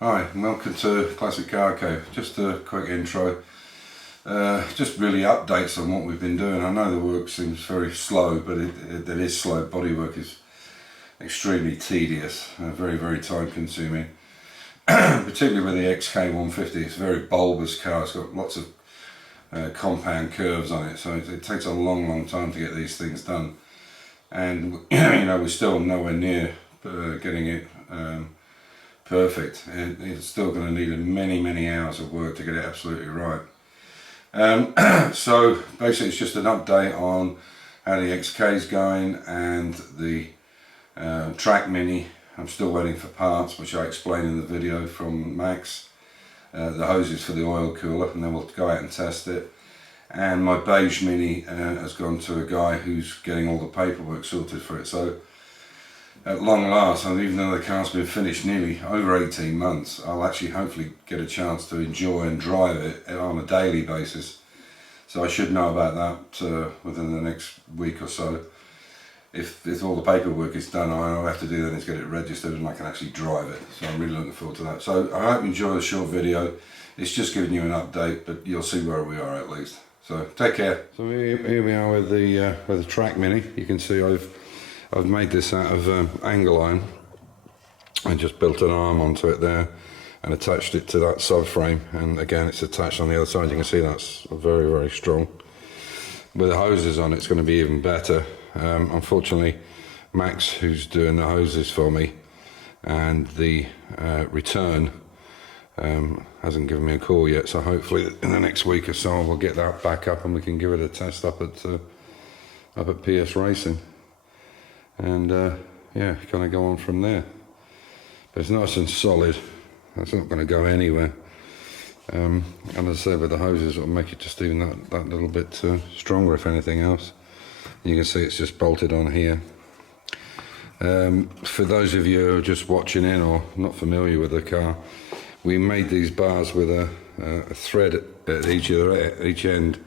Hi and welcome to Classic Car Cave. Just a quick intro, just really updates on what we've been doing. I know the work seems very slow, but it is slow. Bodywork is extremely tedious, very time consuming, particularly with the XK150. It's a very bulbous car. It's got lots of compound curves on it, so it takes a long time to get these things done, and we're still nowhere near getting it perfect, and it's still going to need many hours of work to get it absolutely right. So basically it's just an update on how the XK is going and the Track Mini. I'm still waiting for parts, which I explained in the video from Max. The hoses for the oil cooler, and then we'll go out and test it. And my beige Mini has gone to a guy who's getting all the paperwork sorted for it. So at long last, and even though the car's been finished nearly over 18 months, I'll actually hopefully get a chance to enjoy and drive it on a daily basis. So I should know about that within the next week or so. If all the paperwork is done, all I have to do then is get it registered and I can actually drive it. So I'm really looking forward to that. So I hope you enjoy the short video. It's just giving you an update, but you'll see where we are at least. So take care. So here we are with the Track Mini. You can see I've made this out of angle iron. I just built an arm onto it there and attached it to that subframe, and again it's attached on the other side. You can see that's very strong. With the hoses on, it's going to be even better. Unfortunately, Max, who's doing the hoses for me and the return, hasn't given me a call yet, so hopefully in the next week or so we'll get that back up and we can give it a test up at PS Racing. And yeah, kind of go on from there. But it's nice and solid. That's not going to go anywhere. And as I say, with the hoses, it'll make it just even that little bit stronger, if anything else. You can see it's just bolted on here. For those of you who are just watching in or not familiar with the car, we made these bars with a thread at each end,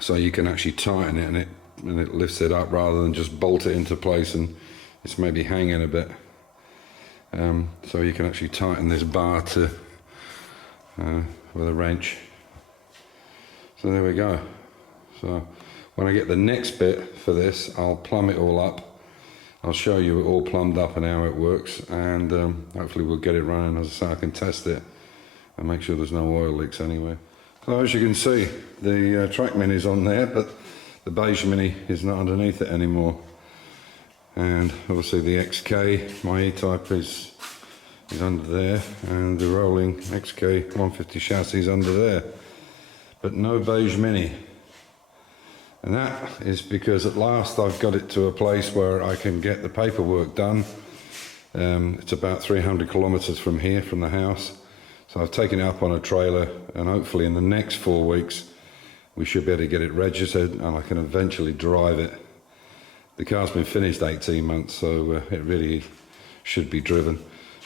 so you can actually tighten it and it lifts it up rather than just bolt it into place and it's maybe hanging a bit. So you can actually tighten this bar to with a wrench. So there we go. So when I get the next bit for this, I'll plumb it all up. I'll show you it all plumbed up and how it works, and hopefully we'll get it running. As I say, I can test it and make sure there's no oil leaks anyway. So as you can see, the Track Mini is on there, but the beige Mini is not underneath it anymore. And obviously the XK, my E-Type, is under there, and the rolling XK 150 chassis is under there. But no beige Mini. And that is because at last I've got it to a place where I can get the paperwork done. It's about 300 kilometers from here, from the house. So I've taken it up on a trailer, and hopefully in the next 4 weeks we should be able to get it registered and I can eventually drive it. The car's been finished 18 months, so it really should be driven.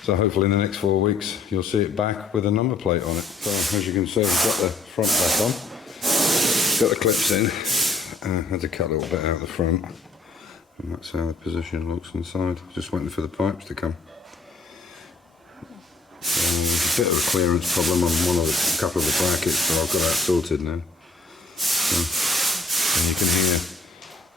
So hopefully in the next 4 weeks you'll see it back with a number plate on it. So as you can see, we've got the front back on, got the clips in. Had to cut a little bit out the front, and that's how the position looks inside. Just waiting for the pipes to come. There's a bit of a clearance problem on a couple of the brackets, but I've got that sorted now. So, and you can hear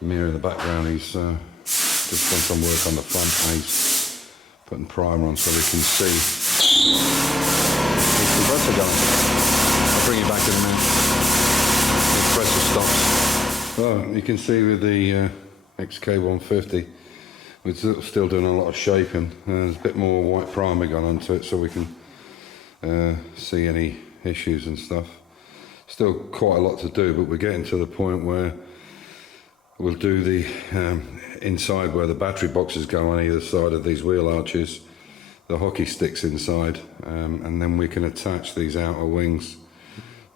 Mir in the background. He's just done some work on the front, and he's putting primer on so we can see. Here's the compressor going. I'll bring you back in a minute. The compressor stops. Well, you can see with the XK150, we're still doing a lot of shaping. There's a bit more white primer gone onto it so we can see any issues and stuff. Still quite a lot to do, but we're getting to the point where we'll do the inside where the battery boxes go on either side of these wheel arches, the hockey sticks inside, and then we can attach these outer wings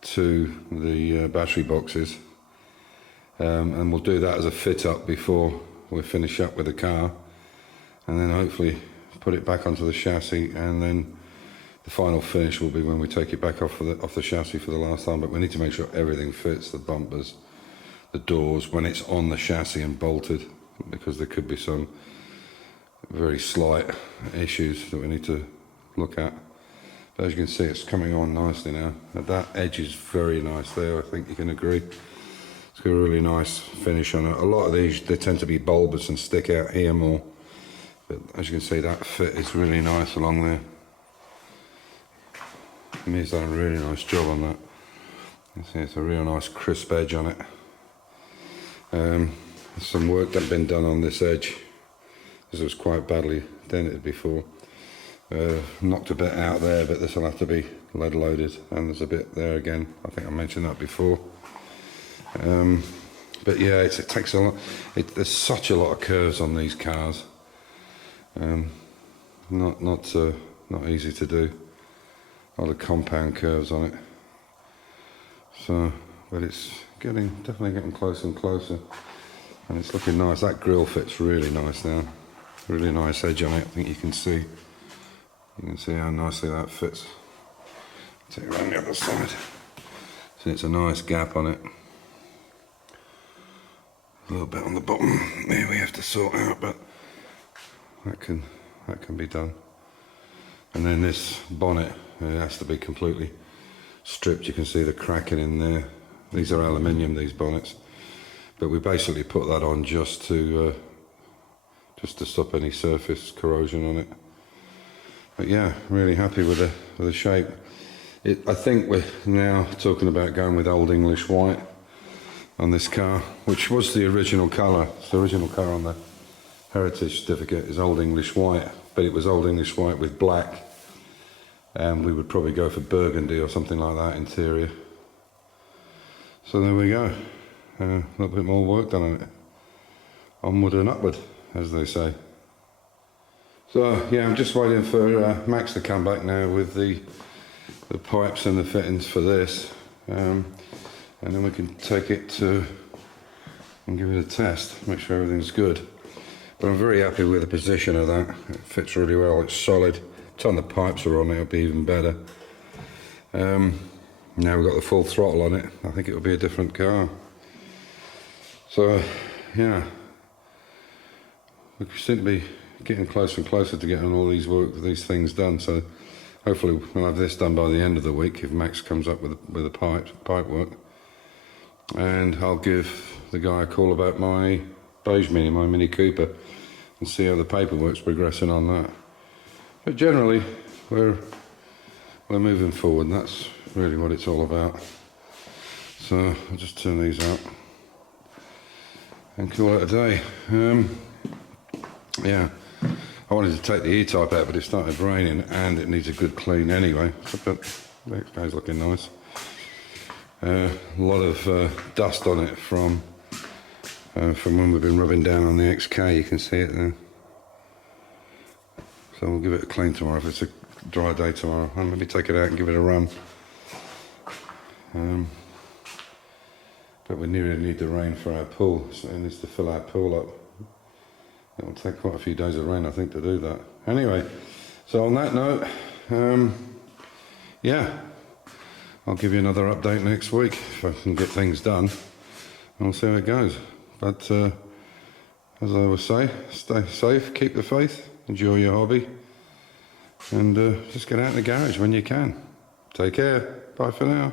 to the battery boxes. And we'll do that as a fit up before we finish up with the car, and then hopefully put it back onto the chassis, and then the final finish will be when we take it back off the chassis for the last time. But we need to make sure everything fits, the bumpers, the doors, when it's on the chassis and bolted, because there could be some very slight issues that we need to look at. But as you can see, it's coming on nicely now. That edge is very nice there, I think you can agree. It's got a really nice finish on it. A lot of these, they tend to be bulbous and stick out here more. But as you can see, that fit is really nice along there. He's done a really nice job on that. You see, it's a real nice crisp edge on it. There's some work that's been done on this edge. This was quite badly dented before. Knocked a bit out there, but this will have to be lead loaded, and there's a bit there again. I think I mentioned that before. But yeah, it takes a lot. There's such a lot of curves on these cars. Not easy to do. A lot of compound curves on it. So, but it's definitely getting closer and closer, and it's looking nice. That grille fits really nice now. Really nice edge on it. I think you can see. You can see how nicely that fits. Take it around the other side. So it's a nice gap on it. A little bit on the bottom there we have to sort out, but that can be done. And then this bonnet, it has to be completely stripped. You can see the cracking in there. These are aluminium, these bonnets, but we basically put that on just to stop any surface corrosion on it. But yeah, really happy with the shape. I think we're now talking about going with Old English white on this car, which was the original colour. It's the original colour on the heritage certificate is Old English white, but it was Old English white with black, and we would probably go for burgundy or something like that interior. So there we go, a little bit more work done on it. Onward and upward, as they say. So yeah, I'm just waiting for Max to come back now with the pipes and the fittings for this, and then we can take it to and give it a test, make sure everything's good. But I'm very happy with the position of that. It fits really well, it's solid. Time the pipes are on, it'll be even better. Now we've got the full throttle on it, I think it'll be a different car. So yeah, we seem to be getting closer and closer to getting all these things done. So hopefully we'll have this done by the end of the week if Max comes up with the pipe work. And I'll give the guy a call about my beige Mini, my Mini Cooper, and see how the paperwork's progressing on that. But generally, we're moving forward, and that's really what it's all about. So I'll just turn these out and call it a day. Yeah, I wanted to take the E-type out, but it started raining and it needs a good clean anyway. But the guy's looking nice. A lot of dust on it from when we've been rubbing down on the XK. You can see it there. So we'll give it a clean tomorrow if it's a dry day tomorrow. I'll maybe take it out and give it a run. But we really need the rain for our pool, so it needs to fill our pool up. It'll take quite a few days of rain, I think, to do that. Anyway, so on that note, yeah, I'll give you another update next week if I can get things done, and we'll see how it goes. But as I always say, stay safe, keep the faith, enjoy your hobby, and just get out in the garage when you can. Take care. Bye for now.